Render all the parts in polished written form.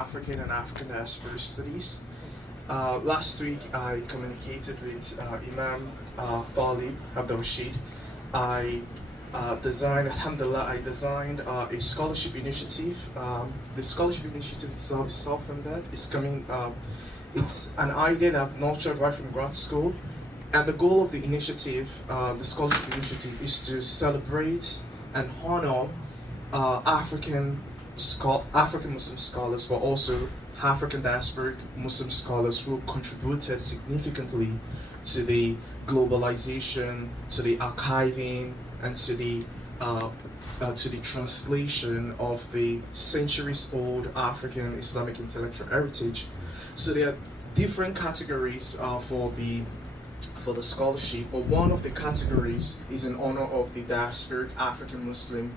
African and African Diaspora Studies. Last week I communicated with Imam Thalib Abdul Rashid. I designed a scholarship initiative. The scholarship initiative itself is self-funded. It's an idea that I've nurtured right from grad school. And the goal of the initiative, the scholarship initiative, is to celebrate and honor African Muslim scholars, but also African diasporic Muslim scholars who contributed significantly to the globalization, to the archiving, and to the translation of the centuries-old African and Islamic intellectual heritage. So there are different categories for the scholarship, but one of the categories is in honor of the diasporic African Muslim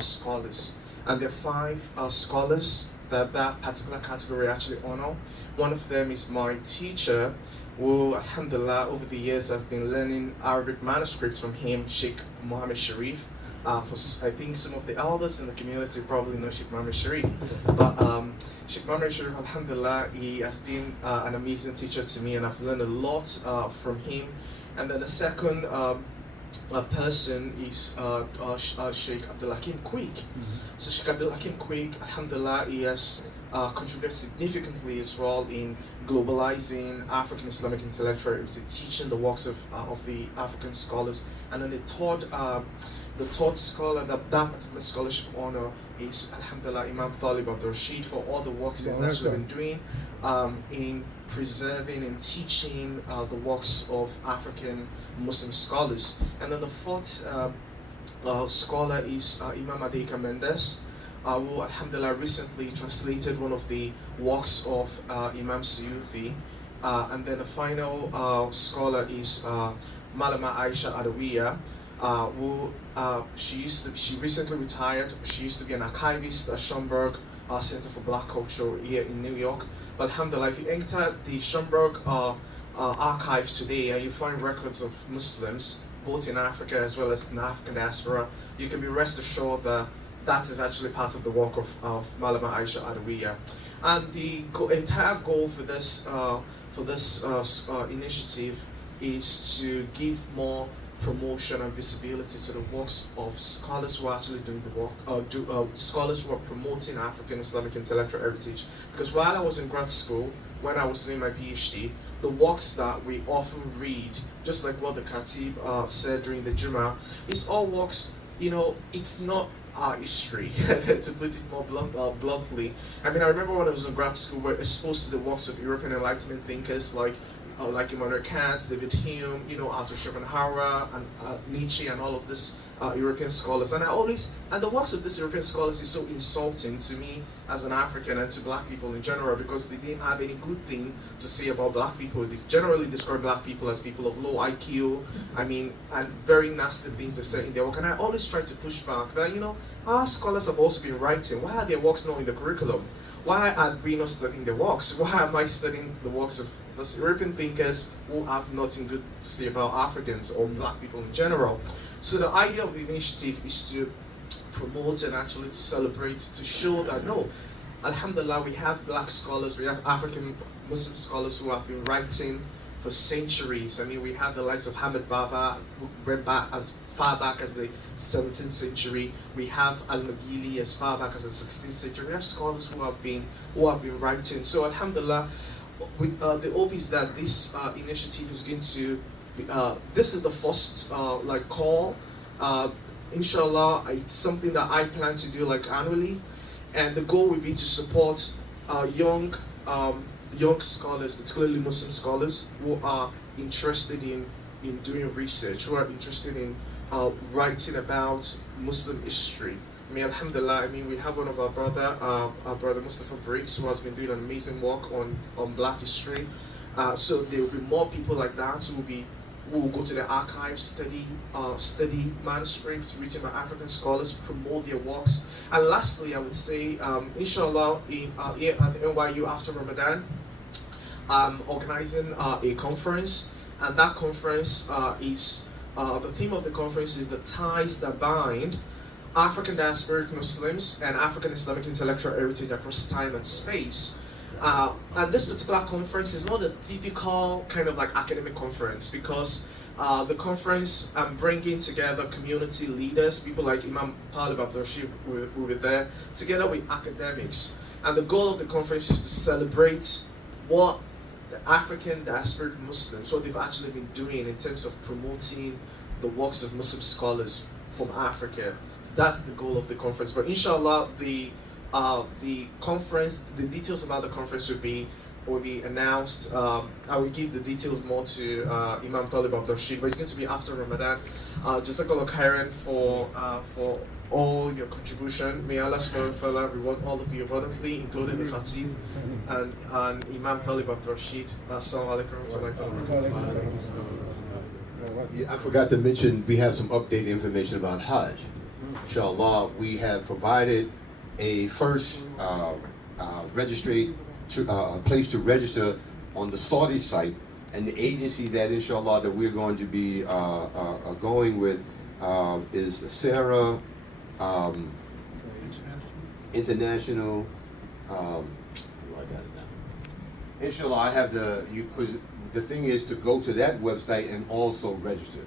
scholars. And there are five scholars that particular category actually honor. One of them is my teacher, who, alhamdulillah, over the years I've been learning Arabic manuscripts from him, Sheikh Mohammed Sharif. I think some of the elders in the community probably know Sheikh Mohammed Sharif, but Sheikh Mohammed Sharif, alhamdulillah, he has been an amazing teacher to me, and I've learned a lot from him. And then the second person is Sheikh Abdul Hakim Quick. So Sheikh Abdul Hakim Quick, alhamdulillah, he has contributed significantly as well in globalizing African Islamic intellectual heritage, teaching the works of the African scholars. And then the third scholar that particular scholarship honor is, alhamdulillah, Imam Thalib Abdul Rashid, for all the works he's actually been doing in preserving and teaching the works of African Muslim scholars. And then the fourth scholar is Imam Adeka Mendes, who, alhamdulillah, recently translated one of the works of Imam Suyuti. And then the final scholar is Malama Aisha Adawiya, who she recently retired. She used to be an archivist at Schomburg Center for Black Culture here in New York. But alhamdulillah, if you enter the Schomburg archive today and you find records of Muslims, both in Africa as well as in African diaspora, you can be rest assured that that is actually part of the work of Malama Aisha Adawiya. And the entire goal for this initiative is to give more promotion and visibility to the works of scholars who are actually doing the work, scholars who are promoting African Islamic intellectual heritage. Because while I was in grad school, when I was doing my PhD, the works that we often read, just like what the Khatib said during the Jummah, it's all works, it's not our history, to put it more bluntly. I mean, I remember when I was in grad school, we were exposed to the works of European Enlightenment thinkers like Immanuel Kant, David Hume, Arthur Schopenhauer, and Nietzsche, and all of this European scholars. And the works of these European scholars is so insulting to me as an African and to black people in general, because they didn't have any good thing to say about black people. They generally describe black people as people of low IQ, and very nasty things they say in their work. And I always try to push back that, our scholars have also been writing. Why are their works not in the curriculum? Why are we not studying their works? Why am I studying the works of those European thinkers who have nothing good to say about Africans or black people in general? So the idea of the initiative is to promote and actually to celebrate, to show that no, alhamdulillah, we have black scholars, we have African Muslim scholars who have been writing for centuries. We have the likes of Hamid Baba, who went back as far back as the 17th century. We have Al-Magili as far back as the 16th century. We have scholars who have been writing. So alhamdulillah, with the hope is that this initiative is going to this is the first call. Inshallah, it's something that I plan to do annually, and the goal will be to support young scholars, particularly Muslim scholars, who are interested in doing research, who are interested in writing about Muslim history. Alhamdulillah, we have one of our brother Mustafa Briggs, who has been doing an amazing work on black history. So there will be more people like that who will go to the archives, study manuscripts written by African scholars, promote their works. And lastly, I would say, inshallah, here at the NYU after Ramadan, I'm organizing a conference, and that conference is the theme of the conference is the ties that bind African diasporic Muslims and African Islamic intellectual heritage across time and space. And this particular conference is not a typical kind of like academic conference because the conference bringing together community leaders, people like Imam Talib Abdul Rashid will be there, together with academics. And the goal of the conference is to celebrate what the African diasporic Muslims, what they've actually been doing in terms of promoting the works of Muslim scholars from Africa. So that's the goal of the conference. But inshallah, the conference, the details about the conference will be announced. I will give the details more to Imam Talib Abdul Rashid, but it's going to be after Ramadan. Jazakallah khairan for all your contribution. May Allah subhanahu wa ta'ala reward all of you abundantly, including the Khatib and Imam Talib Abdul Rashid. Assalamu alaikum wa rahmatullahi wa barakatuh. Yeah, I forgot to mention we have some updated information about Hajj. Inshallah, we have provided a first place to register on the Saudi site, and the agency that inshallah that we're going to be going with is Sarah International. I got it now. Inshallah, I have because the thing is to go to that website and also register.